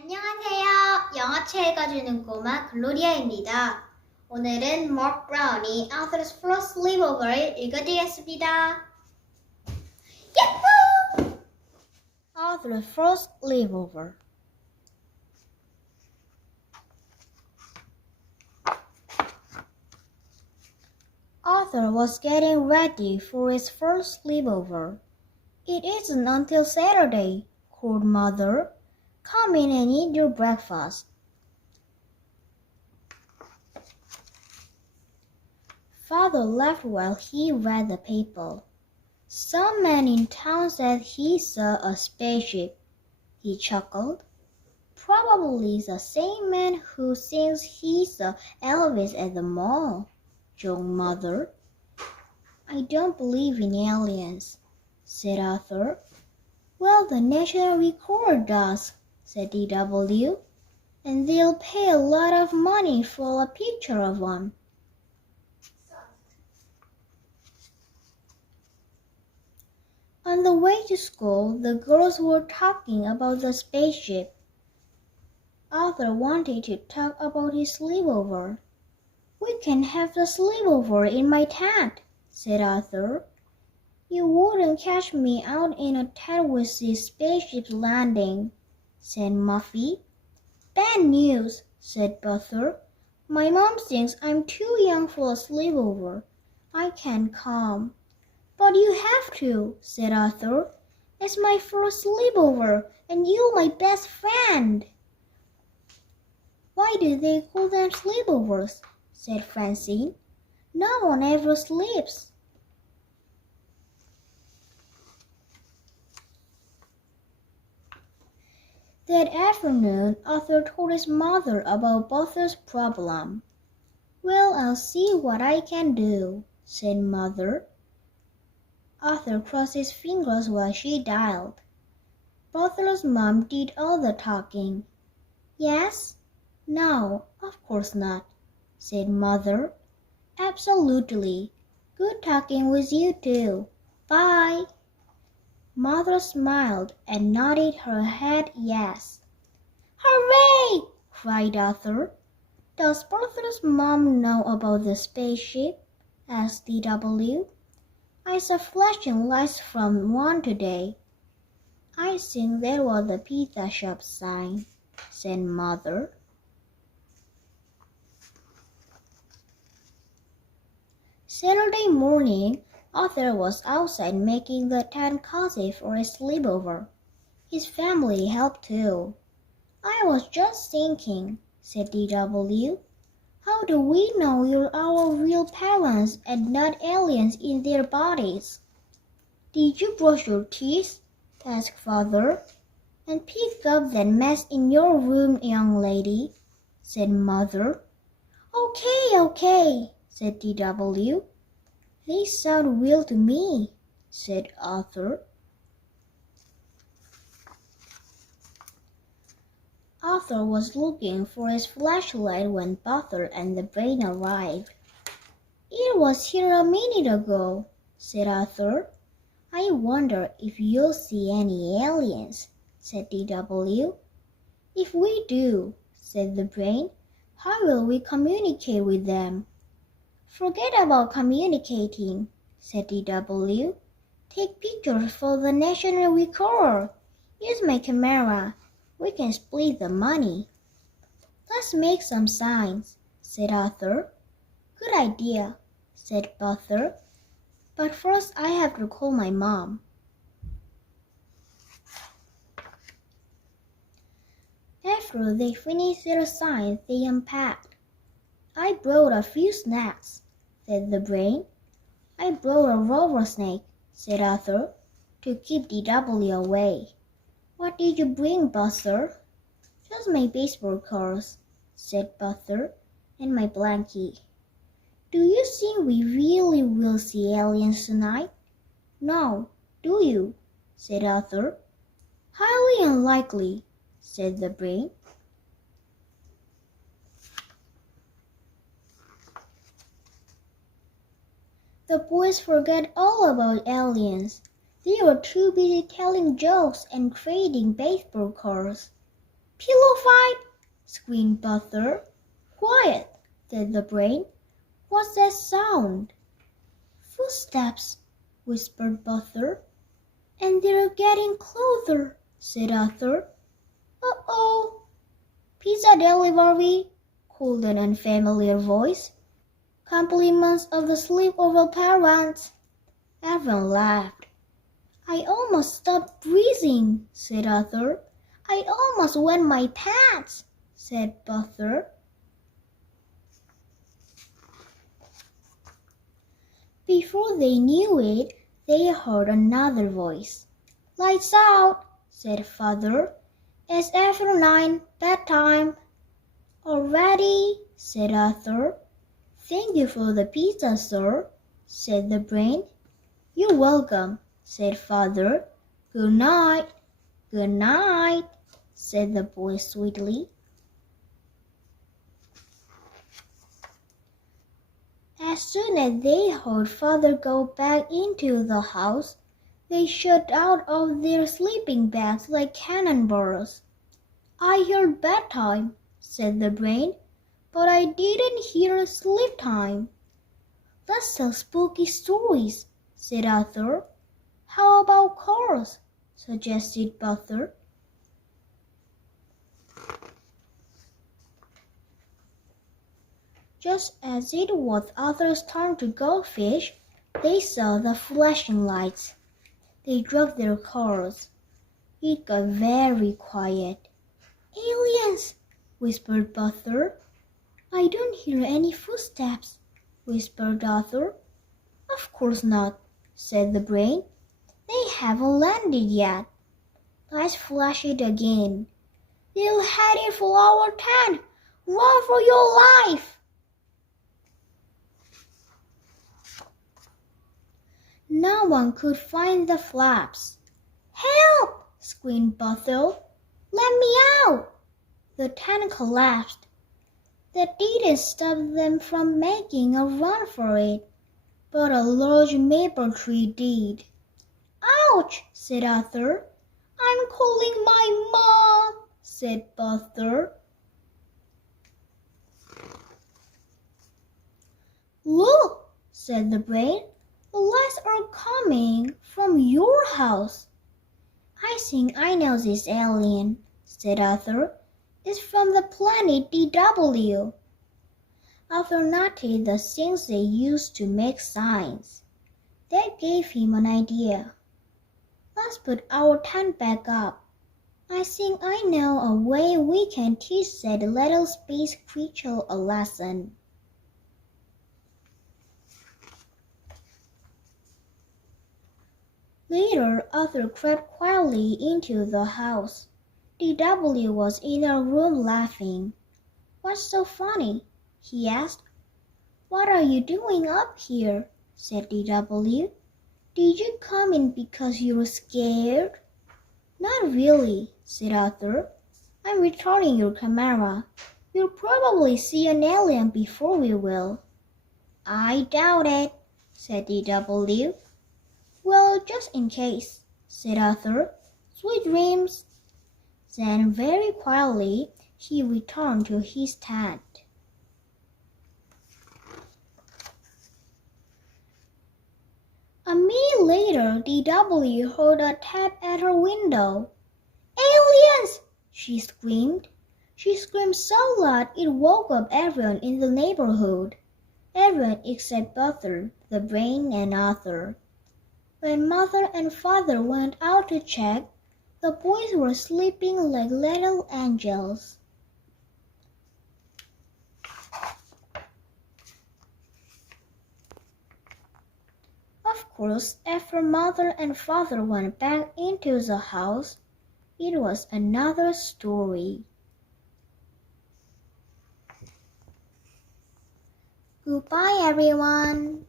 안녕하세요. 영어책 읽어주는 꼬마 글로리아입니다. 오늘은 Mark Brown이 Author's First Sleepover를 읽어드리겠습니다. 야호! Author's First Sleepover. Arthur was getting ready for his first sleepover. It isn't until Saturday, called Mother. Come in and eat your breakfast. Father laughed while he read the paper. Some man in town said he saw a spaceship. He chuckled. Probably the same man who thinks he saw Elvis at the mall, joked Mother. I don't believe in aliens, said Arthur. Well, the National Recorder does, said D.W., and they'll pay a lot of money for a picture of one. On the way to school, the girls were talking about the spaceship. Arthur wanted to talk about his sleepover. We can have the sleepover in my tent, said Arthur. You wouldn't catch me out in a tent with these spaceships landing, said Muffy. Bad news, said Buster. My mom thinks I'm too young for a sleepover. I can't come. But you have to, said Arthur. It's my first sleepover, and you're my best friend. Why do they call them sleepovers? Said Francine. No one ever sleeps. That afternoon, Arthur told his mother about Buster's problem. Well, I'll see what I can do, said Mother. Arthur crossed his fingers while she dialed. Buster's mom did all the talking. Yes? No, of course not, said Mother. Absolutely. Good talking with you too. Bye. Mother smiled and nodded her head yes. Hooray! Cried Arthur. Does Bertha's mom know about the spaceship? Asked D.W. I saw flashing lights from one today. I think that was the pizza shop sign, said Mother. Saturday morning, Arthur was outside making the tent cozy for his sleepover. His family helped too. I was just thinking, said D.W. How do we know you're our real parents and not aliens in their bodies? Did you brush your teeth? Asked Father. And pick up that mess in your room, young lady, said Mother. Okay, said D.W. They sound real to me, said Arthur. Arthur was looking for his flashlight when Buster and the Brain arrived. It was here a minute ago, said Arthur. I wonder if you'll see any aliens, said D.W. If we do, said the Brain, how will we communicate with them? Forget about communicating, said D.W. Take pictures for the National Recorder. Use my camera. We can split the money. Let's make some signs, said Arthur. Good idea, said Buster. But first I have to call my mom. After they finished their signs, they unpacked. I brought a few snacks, said the Brain. I brought a rubber snake, said Arthur, to keep D.W. away. What did you bring, Buster? Just my baseball cards, said Buster, and my blankie. Do you think we really will see aliens tonight? No, do you? Said Arthur. Highly unlikely, said the Brain. The boys forgot all about aliens. They were too busy telling jokes and trading baseball cards. Pillow screamed Butter. Quiet, said the brain. What's that sound? Footsteps, whispered Butter. And they're getting closer, said Arthur. Uh-oh. Pizza delivery, called an unfamiliar voice. Compliments of the Sleepover parents. Everyone laughed. I almost stopped breathing, said Arthur. I almost wet my pants, said Butter. Before they knew it, they heard another voice. Lights out, said Father. It's after 9, bedtime. Already, said Arthur. Thank you for the pizza, sir, said the brain. You're welcome, said Father. Good night. Good night, said the boy sweetly. As soon as they heard Father go back into the house, they shot out of their sleeping bags like cannonballs. I heard bedtime, said the brain, but I didn't hear sleep time. Let's tell spooky stories, said Arthur. How about cars? Suggested Butter. Just as it was Arthur's turn to go fish, they saw the flashing lights. They drove their cars. It got very quiet. Aliens, whispered Butter. I don't hear any footsteps, whispered Arthur. Of course not, said the brain. They haven't landed yet. Let's flash it again. They're heading for our tent. Run for your life! No one could find the flaps. Help! Screamed Butter. Let me out! The tent collapsed. That didn't stop them from making a run for it, but a large maple tree did. Ouch! Said Arthur. I'm calling my mom, said Butter. Look, said the brain. The lights are coming from your house. I think I know this alien, said Arthur. It's from the planet DW. Arthur noted the things they used to make signs. That gave him an idea. Let's put our tent back up. I think I know a way we can teach that little space creature a lesson. Later, Arthur crept quietly into the house. DW was in a room laughing. What's so funny? He asked. What are you doing up here? Said DW. Did you come in because you were scared? Not really, said Arthur. I'm returning your camera. You'll probably see an alien before we will. I doubt it, said DW. Well, just in case, said Arthur. Sweet dreams. Then very quietly he returned to his tent. A minute later, DW heard a tap at her window. Aliens! She screamed. She screamed so loud it woke up everyone in the neighborhood. Everyone except Butter, the brain, and Arthur. When Mother and Father went out to check, the boys were sleeping like little angels. Of course, after Mother and Father went back into the house, it was another story. Goodbye, everyone.